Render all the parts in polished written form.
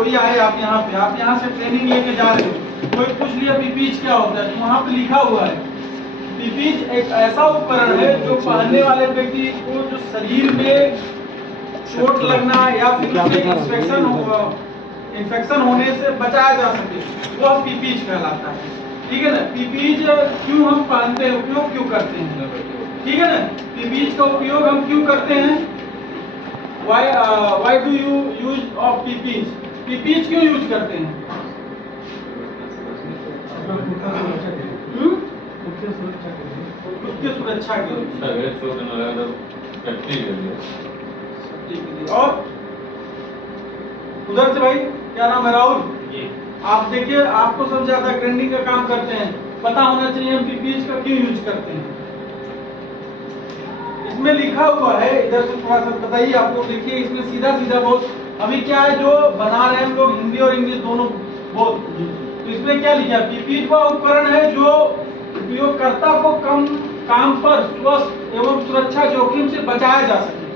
कोई आए आप यहाँ से ट्रेनिंग लेके जा रहे हो, कोई पूछ लिया पीपीच क्या होता है, तो वहाँ पे लिखा हुआ है पीपीच एक ऐसा उपकरण है जो पहनने वाले व्यक्ति को जो शरीर में चोट लगना या फिर इन्फेक्शन होने से बचाया जा सके, वो पीपीच कहलाता है। ठीक है ना। पीपीच क्यों हम पहनते हैं, उपयोग क्यों करते हैं, ठीक है ना। पीपीच का उपयोग हम क्यों करते हैं, why do you use of पीपीच, पीपीच क्यों यूज करते हैं? खुद की सुरक्षा के लिए। और उधर से भाई क्या नाम है, राहुल, आप देखिए आपको सबसे ज्यादा ग्राइंडिंग का काम करते हैं, पता होना चाहिए हम पीपीच का क्यों यूज करते हैं। इसमें लिखा हुआ है, इधर से थोड़ा सा बताइए आप लोग, देखिए इसमें सीधा सीधा बहुत, अभी क्या है जो बना रहे हैं हम लोग हिंदी और इंग्लिश दोनों बहुत, तो इसमें क्या लिखा है, पीपीच वह उपकरण है जो उपयोगकर्ता को कम काम पर स्वस्थ एवं सुरक्षा जोखिम से बचाया जा सके,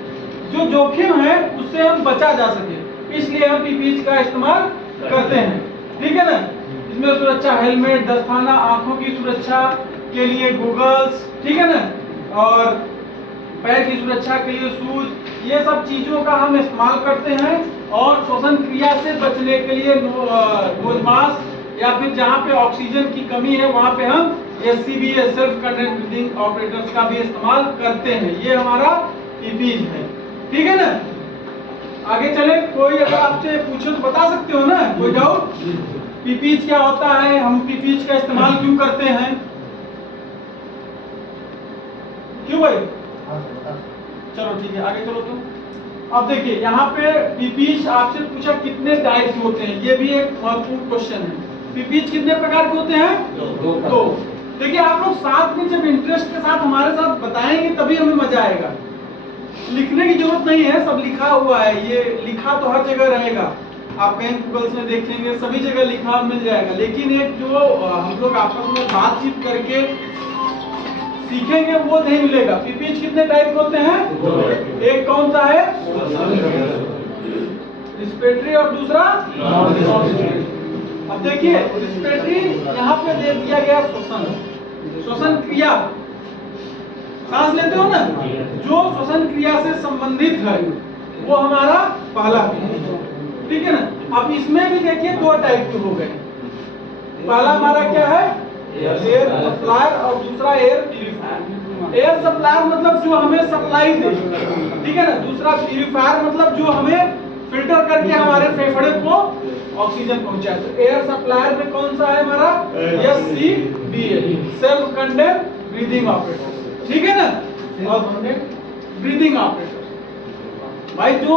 जो जोखिम है उससे हम बचा जा सके, इसलिए हम पीपीच का इस्तेमाल करते हैं। ठीक है ना। इसमें सुरक्षा हेलमेट, दस्ताना, आंखों की सुरक्षा के लिए गूगल्स, ठीक है ना, और पैर की सुरक्षा के लिए शूज, ये सब चीजों का हम इस्तेमाल करते हैं। और श्वसन क्रिया से बचने के लिए नोज मास्क, या फिर जहाँ पे ऑक्सीजन की कमी है वहाँ पे हम SCBA self content breathing operators का भी इस्तेमाल करते हैं। ये हमारा पीपीच है। ठीक है ना। आगे चले, कोई अगर आपसे पूछे तो बता सकते हो ना, कोई डाउट? पीपीच क्या होता है, हम पीपीच का इस्तेमाल क्यों करते हैं, क्यों भाई? चलो ठीक है, आगे चलो। तो अब देखिए यहाँ पे पीपीच आपसे पूछा कितने टाइप के होते हैं, ये भी एक महत्वपूर्ण क्वेश्चन है। पीपीच कितने प्रकार के होते हैं? दो। देखिए आप लोग साथ में जब इंटरेस्ट के साथ हमारे साथ बताएंगे तभी हमें मजा आएगा। लिखने की जरूरत नहीं है, सब लिखा हुआ है, ये लिखा तो हर जगह रहेगा, आप कहीं गूगल्स में देखेंगे सभी जगह लिखा मिल जाएगा, लेकिन एक जो हम लोग आपस में बातचीत करके सीखेंगे वो नहीं मिलेगा। पीपीच कितने टाइप के होते हैं? एक कौन सा है, रिस्पिरेटरी, और दूसरा अब देखिए रिस्पिरेटरी यहाँ पे दे दिया गया श्वसन क्रिया, सांस लेते हो ना, जो श्वसन क्रिया से संबंधित है वो हमारा पहला। ठीक है ना। अब इसमें भी देखिए दो टाइप के हो गए, पहला हमारा क्या है, एयर सप्लायर, और दूसरा एयर प्यूरिफायर। एयर सप्लायर मतलब जो हमें सप्लाई दे, ठीक है ना। दूसरा प्यूरिफायर मतलब जो हमें फिल्टर करके हमारे फेफड़े को ऑक्सीजन पहुंचाए। तो एयर सप्लायर में कौन सा है हमारा, SCBA self content breathing operator. ठीक है ना। और ब्रीदिंग ऑपरेटर भाई जो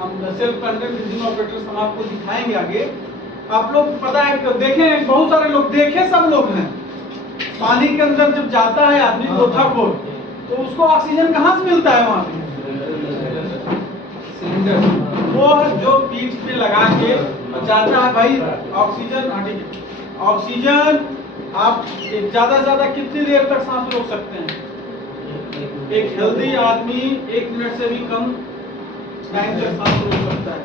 हम सेल्फ कंटेंट ब्रीदिंग ऑपरेटर्स हम आपको दिखाएंगे आगे। आप लोग पता है देखें, बहुत सारे लोग देखे, सब लोग हैं, पानी के अंदर जब जाता है आदमी गोताखोर तो उसको ऑक्सीजन कहाँ से मिलता है, वहां पे सिलेंडर, वो जो पीठ पे लगा के जाता है भाई ऑक्सीजन। ऑक्सीजन आप ज्यादा से ज्यादा कितनी देर तक सांस रोक सकते हैं? एक हेल्दी आदमी 1 मिनट से भी कम टाइम तक सांस रोक सकता है।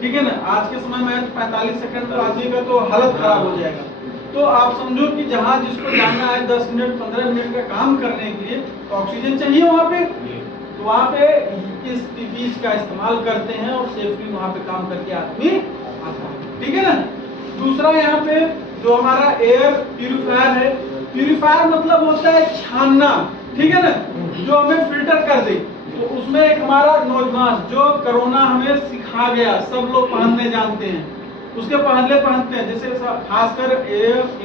ठीक है ना। आज के समय में 45 सेकंड तो आदमी का तो हालत खराब हो जाएगा। तो आप समझो कि जहाँ जिसको जाना है 10 मिनट 15 मिनट का काम करने के लिए तो ऑक्सीजन चाहिए वहाँ पे, तो वहाँ पे इस पीपीच का इस्तेमाल करते हैं और सेफली वहाँ पे काम करके आदमी आता है। ठीक है ना। दूसरा यहाँ पे जो हमारा एयर प्यूरिफायर है, प्यूरिफायर मतलब होता है छानना, ठीक है ना, जो हमें फिल्टर कर दे। तो उसमें एक हमारा नोज मास्क जो कोरोना हमें सिखा गया, सब लोग पहनने जानते हैं, उसके पहनते हैं। जैसे खासकर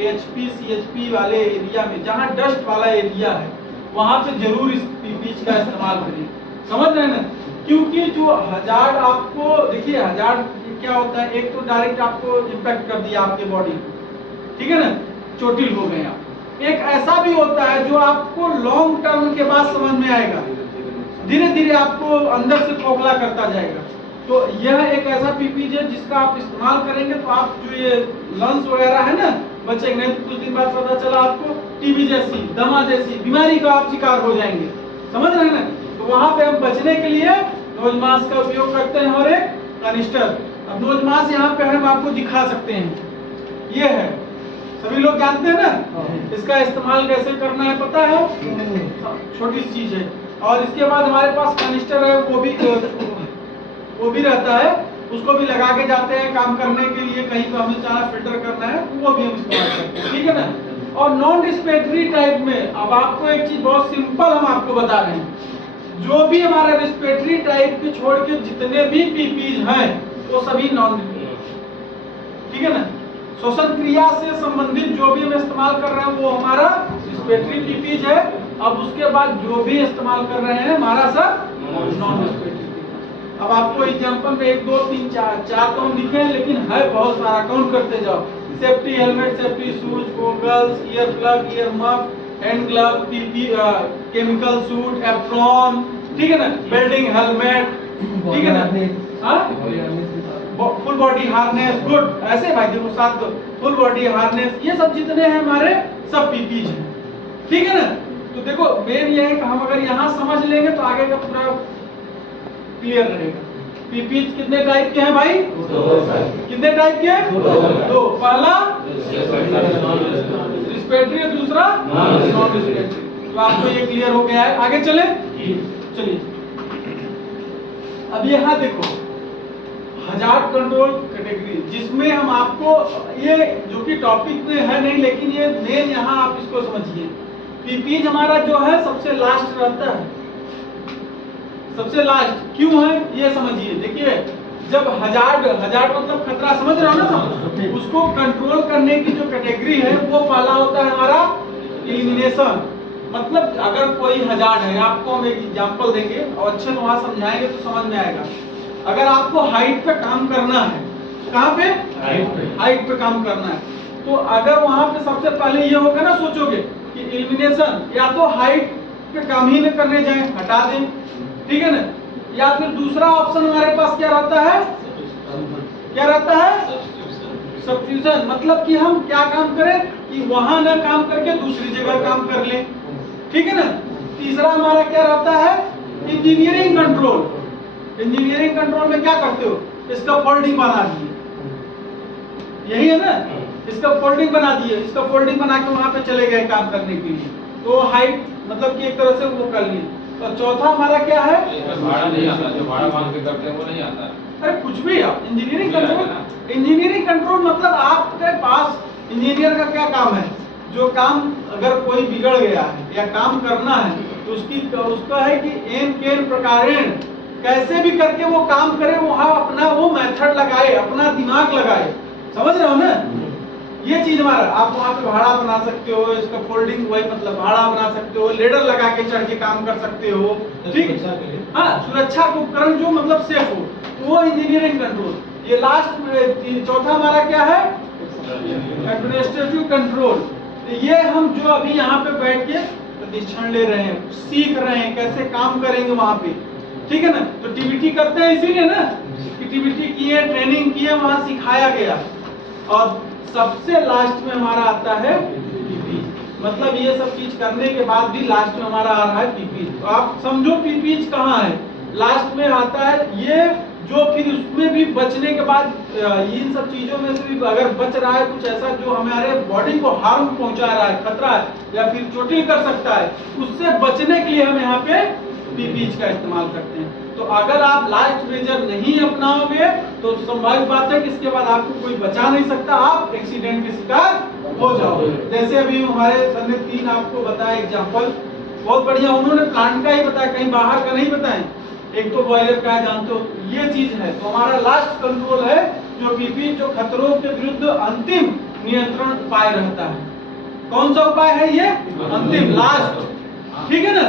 HP CHP वाले एरिया में जहाँ डस्ट वाला एरिया है वहां पे जरूर इस पीपीच का इस्तेमाल करिए, समझ रहे हैं ना। क्योंकि जो हजार्ड आपको देखिए, हजार्ड क्या होता है, एक तो डायरेक्ट आपको इम्पैक्ट कर दिया आपके बॉडी, ठीक है ना, चोटिल हो गए आप। एक ऐसा भी होता है जो आपको लॉन्ग टर्म के बाद समझ में आएगा, धीरे धीरे आपको अंदर से खोखला करता जाएगा। तो यह एक ऐसा पीपीच है जिसका आप इस्तेमाल करेंगे तो आप जो ये लंग्स वगैरह है ना बचेंगे, नहीं तो कुछ दिन बाद पता चला आपको टीबी जैसी, दमा जैसी बीमारी का आप शिकार हो जाएंगे, समझ रहे हैं ना। तो वहां पे हम बचने के लिए नोज मास्क का उपयोग करते हैं और एक कनिस्टर। अब नोज मास यहाँ पे हम आपको दिखा सकते हैं, ये है, सभी लोग जानते हैं ना। इसका इस्तेमाल कैसे करना है पता है, छोटी सी चीज है। और इसके बाद हमारे पास कनिस्टर है, वो भी रहता है, उसको भी लगा के जाते हैं काम करने के लिए, कहीं पर हमें चारा फिल्टर करना है वो भी हम इस्तेमाल करते हैं, ठीक है ना। और नॉन रिस्पिरेटरी टाइप में अब आपको एक चीज बहुत सिंपल हम आपको बता रहे हैं, जो भी हमारा रिस्पिरेटरी टाइप के छोड़ के जितने भी पीपीज हैं वो सभी नॉन रिस्पिरेटरी, ठीक है ना। श्वसन क्रिया से संबंधित जो भी हम इस्तेमाल कर रहे हैं वो हमारा रिस्पिरेटरी पीपीज है। अब उसके बाद जो भी इस्तेमाल कर रहे हैं हमारा सब नॉन रिस्पिरेटरी। अब आपको एग्जांपल में 1 2 3 4 तो हम लिखे हैं, लेकिन है बहुत सारा, काउंट करते जाओ। Safety helmet, safety shoes, goggles, ear plug, year muff, hand glove, PP, chemical suit, apron, ठीक है ना, वेल्डिंग हेलमेट, ठीक है ना, फुल बॉडी हार्नेस, गुड, ऐसे भाई देखो साथ दो, फुल बॉडी हार्नेस, ये सब जितने हैं हमारे सब पीपीज हैं, ठीक है ना। तो देखो मेन ये है कि हम अगर यहाँ समझ लेंगे तो आगे का पूरा क्लियर रहेगा। पीपीज कितने टाइप के हैं भाई? कितने टाइप के? दो। पहला रिस्पिरेटरी और दूसरा नॉन रिस्पिरेटरी। तो आपको ये क्लियर हो गया है, आगे चले, चलिए। अब यहाँ देखो हजार्ड कंट्रोल कैटेगरी, जिसमें हम आपको ये जो कि टॉपिक में है नहीं, लेकिन ये मेन यहाँ आप इसको समझिए। पीपीज हमारा जो है सबसे लास्ट रहता है, सबसे लास्ट क्यों है ये समझिए। देखिए जब हजार्ड मतलब खतरा, समझ रहे हो ना सब, उसको कंट्रोल करने की जो कैटेगरी है वो पहला होता है हमारा एलिमिनेशन। मतलब अगर कोई हजार्ड है, आपको हम एक एग्जांपल देंगे और अच्छे से वहां समझाएंगे तो समझ में आएगा। अगर आपको हाइट पे काम करना है, कहाँ पे? हाइट पे काम करना है, तो अगर वहां पे सबसे पहले ये होगा ना, सोचोगे कि एलिमिनेशन, या तो हाइट पे काम ही न करने जाए, हटा दें, ठीक है ना, या फिर दूसरा ऑप्शन हमारे पास क्या रहता है, क्या रहता है? सब्स्टिट्यूशन। मतलब कि हम क्या काम करें कि वहां ना काम करके दूसरी जगह काम कर लें, ठीक है ना। तीसरा हमारा क्या रहता है? Engineering control. इंजीनियरिंग कंट्रोल में क्या करते हो? इसका फोल्डिंग बना दिए, यही है ना, इसका फोल्डिंग बना दिए, इसका फोल्डिंग बना के वहां पे चले गए काम करने के लिए, तो हाइट मतलब कि एक तरह से वो कर लिए। तो चौथा हमारा क्या है? भाड़ा नहीं आता, जो भाड़ा मांग के करते हैं वो नहीं आता। अरे कुछ भी आप इंजीनियरिंग कंट्रोल, इंजीनियरिंग कंट्रोल मतलब आपके पास इंजीनियर का क्या काम है, जो काम अगर कोई बिगड़ गया है या काम करना है तो उसका है कि एन केन प्रकारेण कैसे भी करके वो काम करे, वहां अपना वो मेथड लगाए, अपना दिमाग लगाए, समझ रहे हो ना। ये चीज हमारा, आप वहां पे भाड़ा बना सकते हो, इसका फोल्डिंग वही मतलब भाड़ा बना सकते हो, लेडर लगा के चढ़ के काम कर सकते हो, ठीक। हाँ, सुरक्षा उपकरण जो मतलब सेफ हो, तो वो इंजीनियरिंग कंट्रोल। ये लास्ट में चौथा हमारा क्या है? Administrative control. ये हम जो अभी यहाँ पे बैठ के प्रशिक्षण ले रहे हैं, सीख रहे हैं कैसे काम करेंगे वहां पे, ठीक है ना। तो टीबीटी करते हैं इसीलिए ना कि टीबीटी किए, ट्रेनिंग किए, वहां सिखाया गया। और सबसे लास्ट में हमारा आता है पीपीज। मतलब ये सब चीज करने के बाद भी लास्ट में हमारा आ रहा है पीपीज। तो आप समझो पीपीज कहाँ है, लास्ट में आता है ये, जो फिर उसमें भी बचने के बाद इन सब चीजों में से भी अगर बच रहा है कुछ ऐसा जो हमारे बॉडी को हार्म पहुंचा रहा है, खतरा है या फिर चोटिल कर सकता है, उससे बचने के लिए हम यहाँ पे पीपीज का इस्तेमाल करते हैं। तो अगर आप लास्ट मेजर नहीं अपनाओगे तो संभावित बात है कि इसके बाद आपको कोई बचा नहीं सकता, आप एक्सीडेंट के शिकार हो जाओगे। जैसे अभी हमारे सर ने 3 आपको बताया एग्जांपल, बहुत बढ़िया, उन्होंने प्लांट का ही बताया, कहीं बाहर का नहीं बताएं। एक तो बॉयलर का है, जानते हो, ये चीज है। तो हमारा लास्ट कंट्रोल है जो पीपी, जो खतरों के विरुद्ध अंतिम नियंत्रण उपाय रहता है। कौन सा उपाय है ये? अंतिम, लास्ट, ठीक है ना।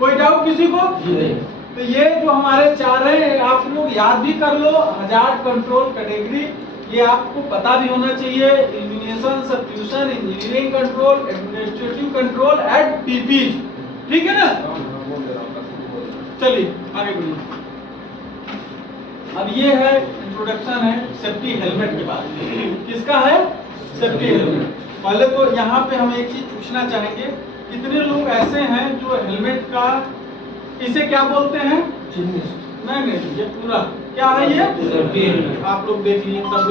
कोई डाउट किसी को? तो ये जो हमारे 4 हैं आप लोग याद भी कर लो। हजार्ड कंट्रोल कैटेगरी ये आपको पता भी होना चाहिए। Elimination, substitution, engineering control, administrative control and PPs, ठीक है ना। चलिए आगे बढ़िए। अब ये है इंट्रोडक्शन है सेफ्टी हेलमेट के बाद। किसका है? Safety helmet. पहले तो यहाँ पे हम एक चीज पूछना चाहेंगे, कितने लोग ऐसे हैं जो हेलमेट का, इसे क्या बोलते हैं? नहीं, ये पूरा क्या है ये? Safety helmet. आप लोग देख लीजिए सब लोग